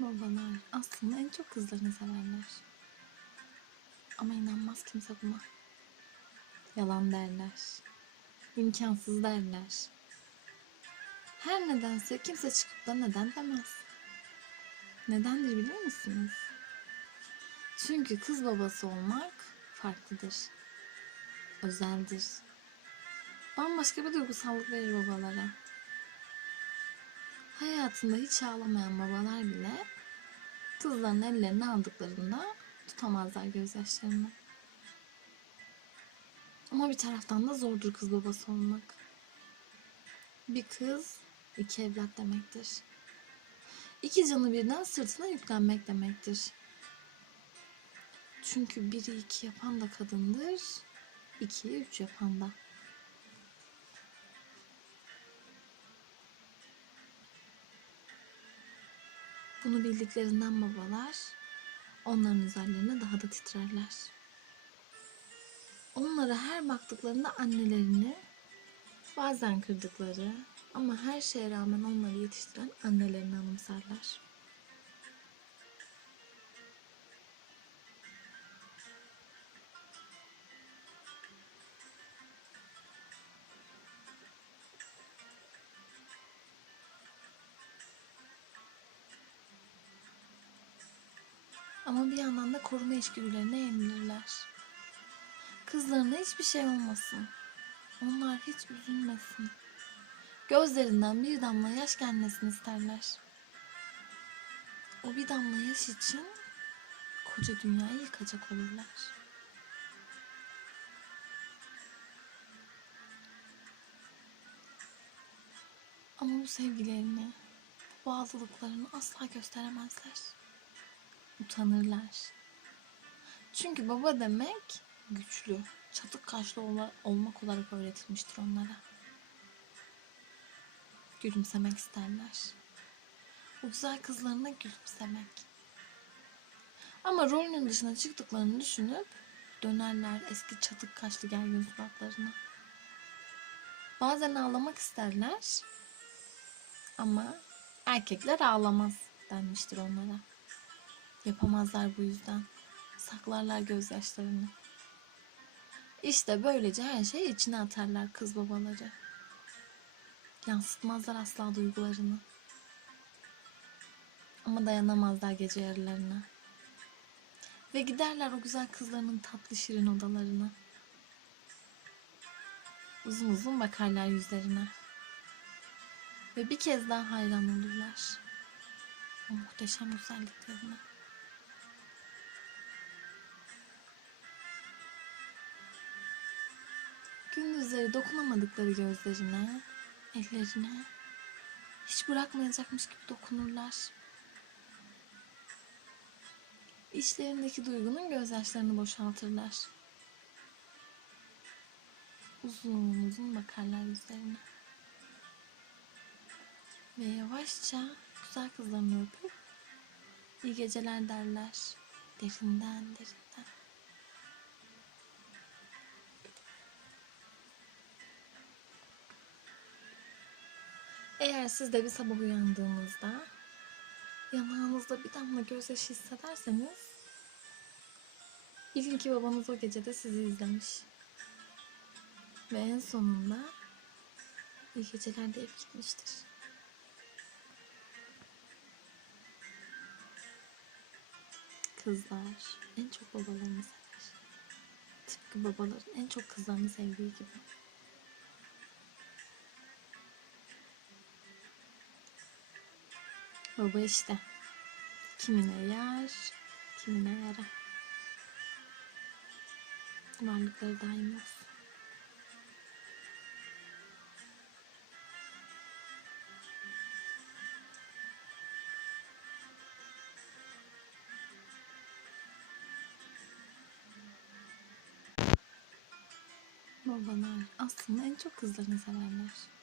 Babalar aslında en çok kızlarını severler. Ama inanmaz kimse buna. Yalan derler. İmkansız derler. Her nedense kimse çıkıp da neden demez. Nedendir biliyor musunuz? Çünkü kız babası olmak farklıdır. Özeldir. Bambaşka bir duygusallık verir babalara. Hayatında hiç ağlamayan babalar bile kızların ellerini aldıklarında tutamazlar gözyaşlarını. Ama bir taraftan da zordur kız babası olmak. Bir kız, iki evlat demektir. İki canı birden sırtına yüklenmek demektir. Çünkü biri iki yapan da kadındır, ikiyi üç yapan da. Bunu bildiklerinden babalar onların üzerlerine daha da titrerler. Onlara her baktıklarında annelerini bazen kırdıkları ama her şeye rağmen onları yetiştiren annelerini anımsarlar. Ama bir yandan da koruma içgüdülerine yenilirler. Kızlarına hiçbir şey olmasın. Onlar hiç üzülmesin. Gözlerinden bir damla yaş gelmesini isterler. O bir damla yaş için koca dünyayı yıkacak olurlar. Ama bu sevgilerini, bu bağlılıklarını asla gösteremezler utanırlar. Çünkü baba demek güçlü, çatık kaşlı ola- olmak olarak öğretilmiştir onlara. Gülümsemek isterler. O güzel kızlarına gülümsemek. Ama rolünün dışına çıktıklarını düşünüp dönerler eski çatık kaşlı gergin suratlarına. Bazen ağlamak isterler ama erkekler ağlamaz denmiştir onlara. Yapamazlar bu yüzden. Saklarlar gözyaşlarını. İşte böylece her şeyi içine atarlar kız babaları. Yansıtmazlar asla duygularını. Ama dayanamazlar gece yarılarına. Ve giderler o güzel kızlarının tatlı şirin odalarına. Uzun uzun bakarlar yüzlerine. Ve bir kez daha hayran olurlar. O muhteşem güzelliklerine. Gündüzleri dokunamadıkları gözlerine, ellerine hiç bırakmayacakmış gibi dokunurlar. İçlerindeki duygunun gözyaşlarını boşaltırlar. Uzun uzun bakarlar yüzlerine. Ve yavaşça güzel kızlarını öpüp iyi geceler derler. Derinden derinden. Eğer siz de bir sabah uyandığınızda yanağınızda bir damla gözyaşı hissederseniz bilin ki babanız o gecede sizi izlemiş. Ve en sonunda iyi geceler deyip gitmiştir. Kızlar en çok babalarını sever. Tıpkı babaların en çok kızlarını sevdiği gibi. Baba işte. Kimine yar, kimine yara. Varlıkları daim. Babalar aslında en çok kızlarını severler.